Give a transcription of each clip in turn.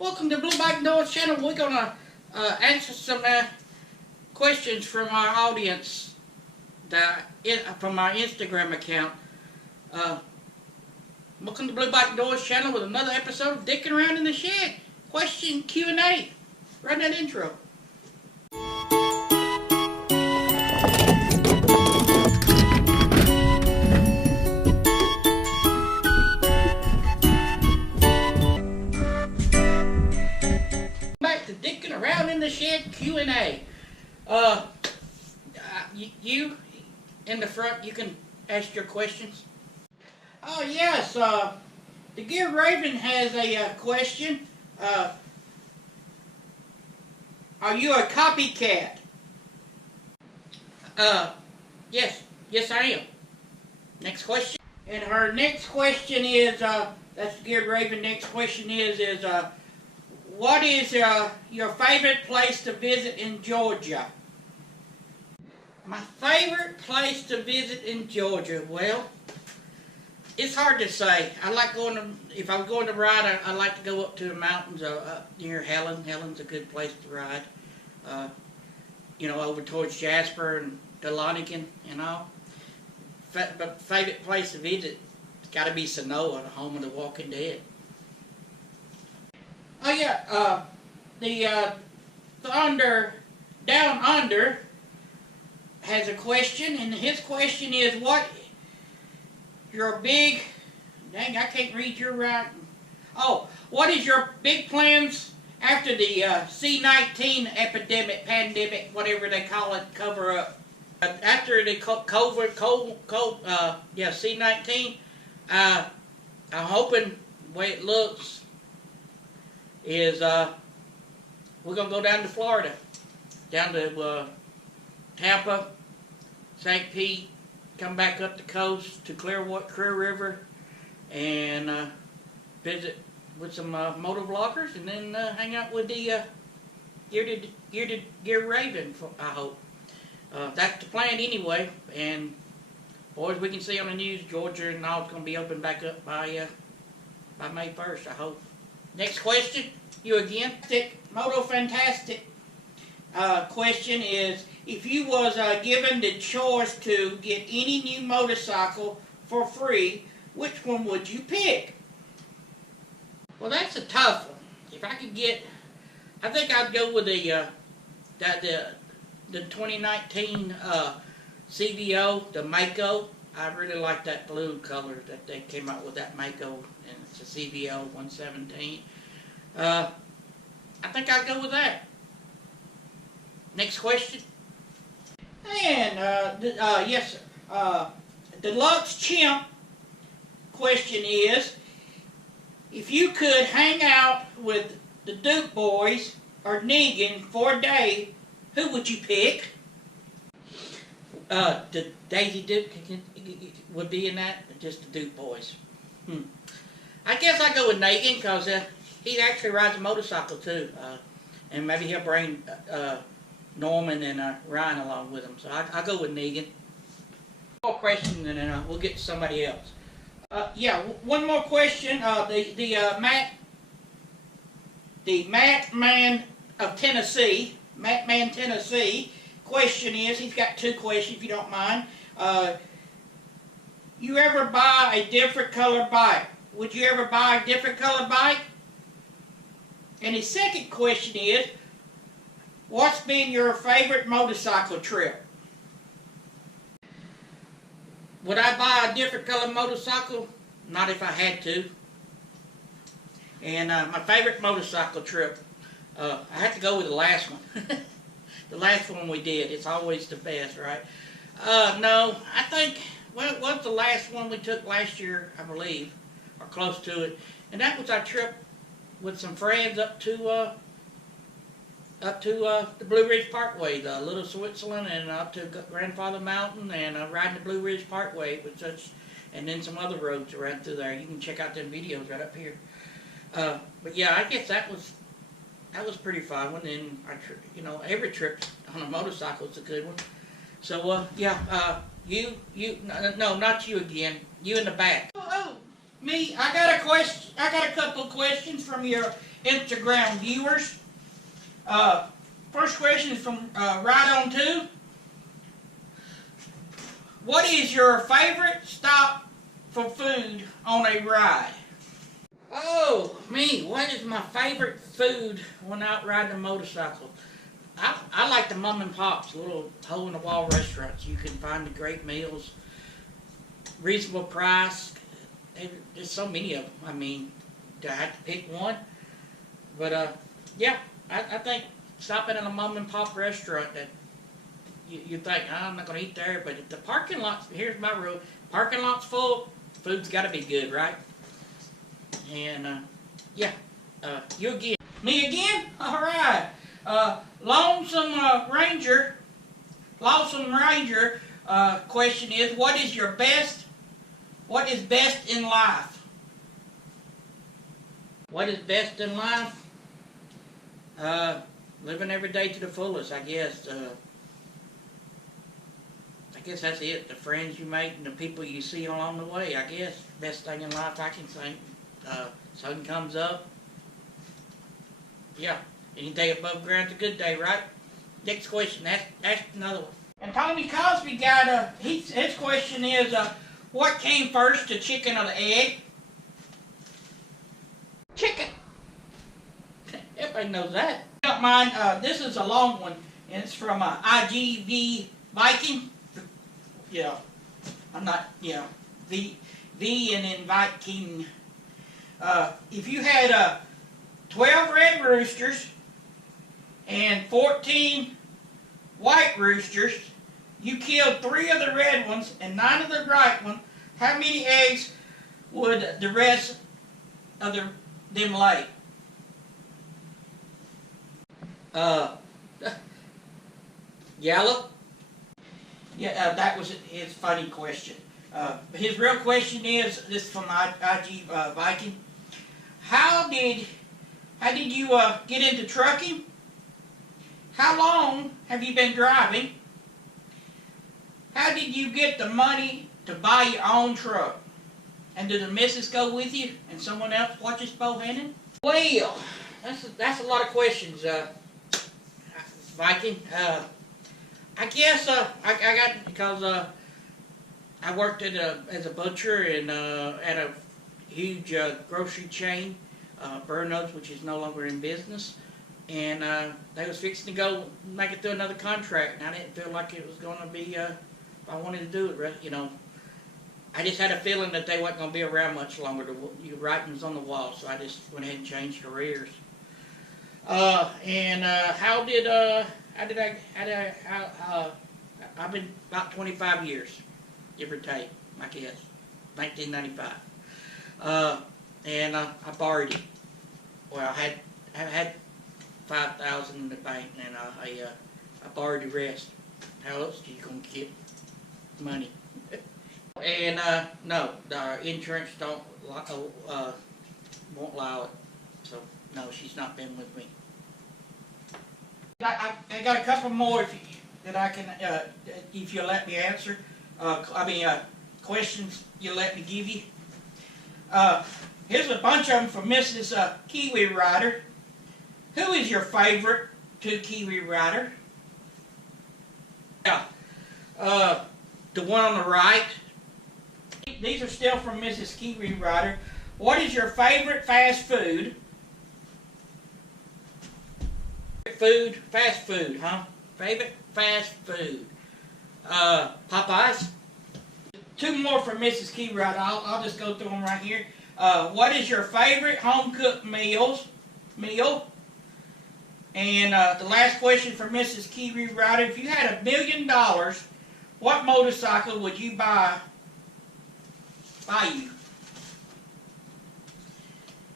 Welcome to Blue Bike Noah's channel. We're going to answer some questions from our audience from our Instagram account. Welcome to Blue Bike Noah's channel with another episode of Dickin' Around in the Shed. Question Q&A. Run that intro. Dickin' Around in the Shed Q&A. You in the front, you can ask your questions. Oh yes, the Gear Raven has a question. Are you a copycat? Yes I am. Next question. And her next question is, that's the Gear Raven. Next question is what is your favorite place to visit in Georgia? My favorite place to visit in Georgia, well, it's hard to say. I like going to, if I'm going to ride, I like to go up to the mountains up near Helen. Helen's a good place to ride. You know, over towards Jasper and Dickin and all. But favorite place to visit, it's got to be Sonoa, the home of the Walking Dead. Oh yeah, the Down Under has a question, and his question is, what your big, dang, I can't read your writing. Oh, what is your big plans after the C19 pandemic, whatever they call it, cover up? After the C19, I'm hoping the way it looks is we're going to go down to Florida, down to Tampa, St. Pete, come back up the coast to Clear River, and visit with some motor vloggers, and then hang out with the Gear Raven, I hope. That's the plan anyway, and boys, we can see on the news, Georgia and all is going to be open back up by May 1st, I hope. Next question, you again. Moto Fantastic question is, if you was given the choice to get any new motorcycle for free, which one would you pick? Well, that's a tough one. If I could get, I think I'd go with the 2019 CVO, the Mako. I really like that blue color that they came out with, that Mako, and it's a CVO 117. I think I'd go with that. Next question. And, yes, sir. Deluxe Chimp question is, if you could hang out with the Duke boys or Negan for a day, who would you pick? The Daisy Duke would be in that, or just the Duke boys? I guess I'd go with Negan, because he actually rides a motorcycle too, and maybe he'll bring Norman and Ryan along with him. So I'll go with Negan. One more question, and then we'll get to somebody else. Yeah, one more question. The Matt Man of Tennessee, Tennessee. Question is, he's got two questions, if you don't mind. You ever buy a different color bike? Would you ever buy a different color bike? And his second question is, what's been your favorite motorcycle trip? Would I buy a different color motorcycle? Not if I had to. And my favorite motorcycle trip, I have to go with the last one. The last one we did. It's always the best, right? No, I think, well, it was the last one we took last year, I believe, or close to it. And that was our trip with some friends up to the Blue Ridge Parkway, the Little Switzerland, and up to Grandfather Mountain, and riding the Blue Ridge Parkway with such, and then some other roads around through there. You can check out them videos right up here. But yeah, I guess that was pretty fun. And then you know, every trip on a motorcycle is a good one. So yeah, no, not you again. You in the back. Oh, me. I got a question. I got a couple of questions from your Instagram viewers. First question is from Right On 2. What is your favorite stop for food on a ride? Oh, me, what is my favorite food when out riding a motorcycle? I like the mom and pops, little hole-in-the-wall restaurants. You can find the great meals, reasonable price. There's so many of them. I mean, do I have to pick one? But, yeah, I think stopping at a mom and pop restaurant that you think, oh, I'm not going to eat there, but if the parking lot's, here's my rule, parking lot's full, food's got to be good, right? And, yeah, you again. Me again? All right. Lonesome Ranger question is, what is best in life? What is best in life? Living every day to the fullest, I guess. I guess that's it. The friends you make and the people you see along the way, I guess. Best thing in life I can say. Sun comes up. Yeah. Any day above ground's a good day, right? Next question. That's another one. And Tony Cosby got his question is, what came first, the chicken or the egg? Chicken. Everybody knows that. Don't mind. This is a long one, and it's from IGV Viking. Yeah, I'm not. Yeah, V and then Viking. If you had 12 red roosters and 14 white roosters, you killed 3 of the red ones and 9 of the white ones, how many eggs would the rest of them lay? Yellow? Yeah, that was his funny question. His real question is, this is from IG Viking. How did you get into trucking? How long have you been driving? How did you get the money to buy your own truck? And did the missus go with you and someone else watches bow-handing? Well, that's a lot of questions, Viking. I guess I got, because I worked as a butcher and at a huge grocery chain, Burno's, which is no longer in business, and they was fixing to go make it through another contract, and I didn't feel like it was going to be, if I wanted to do it, you know, I just had a feeling that they wasn't going to be around much longer. The writing's on the wall, so I just went ahead and changed careers. I've been about 25 years, give or take, I guess, 1995. And I borrowed it. Well, I had $5,000 in the bank, and I borrowed the rest. How else are you gonna get money? And no, the insurance won't allow it. So no, she's not been with me. I got a couple more that I can, if you'll let me answer. Questions you'll let me give you. Here's a bunch of them from Mrs. Kiwi Rider. Who is your favorite to Kiwi Rider? Yeah, the one on the right. These are still from Mrs. Kiwi Rider. What is your favorite fast food? Fast food, huh? Favorite fast food. Popeyes. 2 more from Mrs. Kiwi Rider. I'll just go through them right here. What is your favorite home-cooked meal? And the last question from Mrs. Kiwi Rider. If you had $1 million, what motorcycle would you buy you?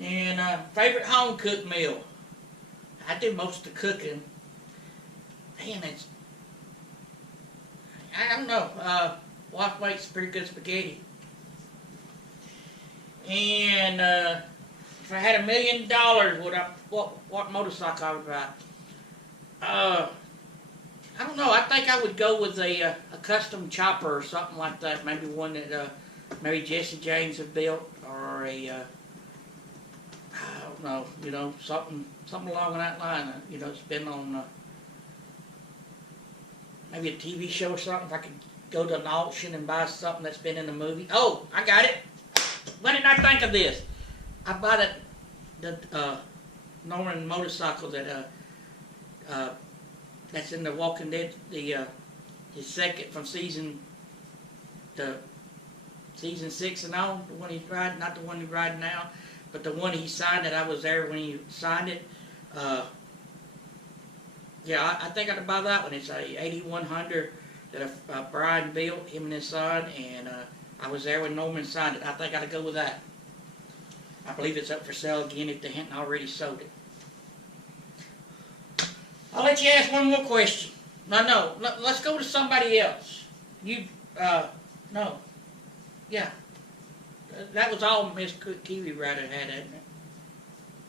And favorite home-cooked meal. I do most of the cooking. Man, I don't know. Wife makes pretty good spaghetti. And if I had $1 million, what motorcycle I would buy? I don't know. I think I would go with a custom chopper or something like that. Maybe one that maybe Jesse James had built, or a I don't know, you know, something along that line. You know, it's been on maybe a TV show or something. If I could go to an auction and buy something that's been in the movie. Oh, I got it. When did I think of this? I bought the Norman motorcycle that that's in the Walking Dead, his second from season 6 and all, the one he's riding, not the one he's riding now, but the one he signed that I was there when he signed it. Yeah, I think I'd buy that one. It's a 8100 that Brian built, him and his son, and I was there when Norman signed it. I think I'd go with that. I believe it's up for sale again if they hadn't already sold it. I'll let you ask one more question. No, let's go to somebody else. No. Yeah. That was all Miss Kiwi Rider had, hadn't it?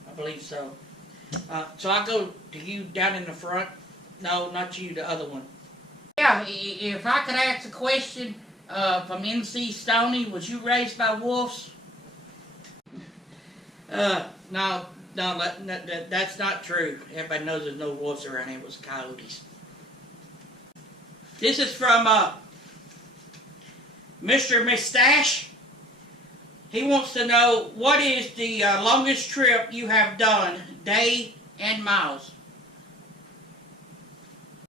I believe so. So I'll go to you down in the front. No, not you, the other one. Yeah, if I could ask a question from NC Stoney, was you raised by wolves? No, that's not true. Everybody knows there's no wolves around here. It was coyotes. This is from Mr. Mustache. He wants to know, what is the longest trip you have done, day and miles?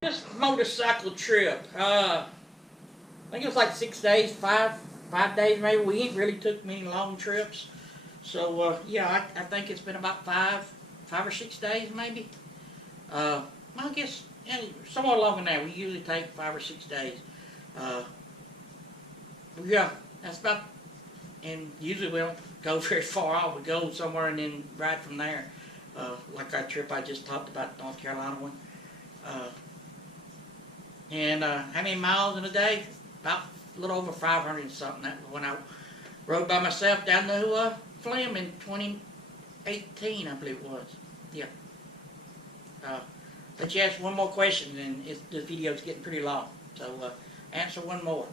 This motorcycle trip, I think it was like 6 days, five days maybe. We ain't really took many long trips. So, yeah, I think it's been about five or 6 days maybe. I guess somewhere along in there. We usually take 5 or 6 days. Yeah, that's about, and usually we don't go very far off. We go somewhere and then ride from there. Like our trip I just talked about, the North Carolina one. And how many miles in a day? About a little over 500 and something. That when I rode by myself down to Flim in 2018, I believe it was. Yeah. Let you ask one more question, and the video's getting pretty long. So answer one more.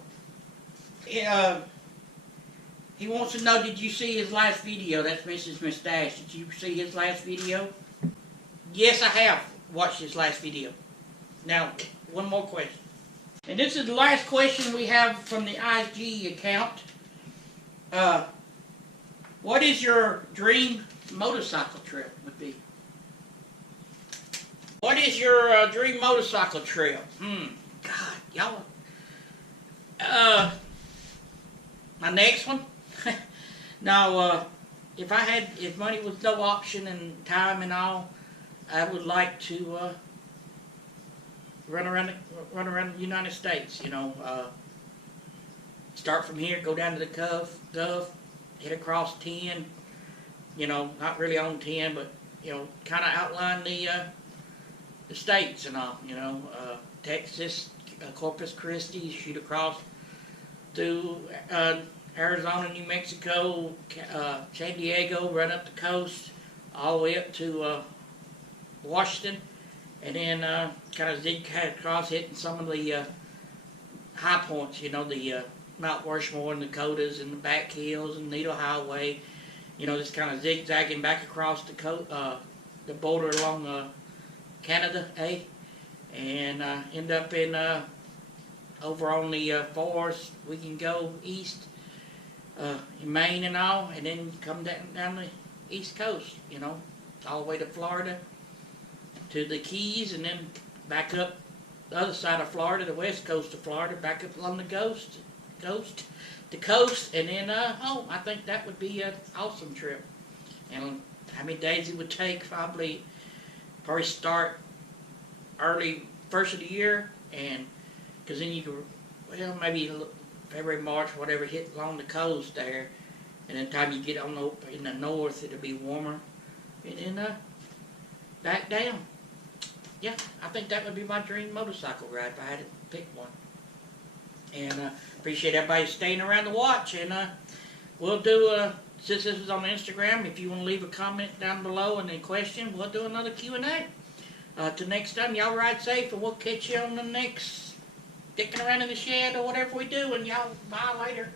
He wants to know, did you see his last video? That's Mrs. Mustache. Did you see his last video? Yes, I have watched his last video. Now, one more question. And this is the last question we have from the IG account. What is your dream motorcycle trip would be? What is your dream motorcycle trip? God, y'all. My next one? Now, if money was no option and time and all, I would like to run around the United States. You know, start from here, go down to the Gulf, hit across 10. You know, not really on 10, but you know, kind of outline the states and all. You know, Texas, Corpus Christi, shoot across through Arizona, New Mexico, San Diego, run up the coast, all the way up to Washington, and then kind of zigzag across, hitting some of the high points, you know, the Mount Rushmore and the Dakotas and the back hills and Needle Highway, you know, just kind of zigzagging back across the border along Canada, and end up in over on the forest. We can go east in Maine and all, and then come down the east coast, you know, all the way to Florida, to the Keys, and then back up the other side of Florida, the west coast of Florida, back up along the coast, and then home. I think that would be an awesome trip. And how many days it would take? Probably start early first of the year, and because then you could, well, maybe February, March, whatever, hit along the coast there, and then time you get on in the north, it'll be warmer, and then back down. Yeah, I think that would be my dream motorcycle ride if I had to pick one. And appreciate everybody staying around to watch, and we'll do, since this is on Instagram, if you want to leave a comment down below and a question, we'll do another Q&A. Till next time, y'all ride safe, and we'll catch you on the next Dickin' Around in the Shed or whatever we do, and y'all bye later.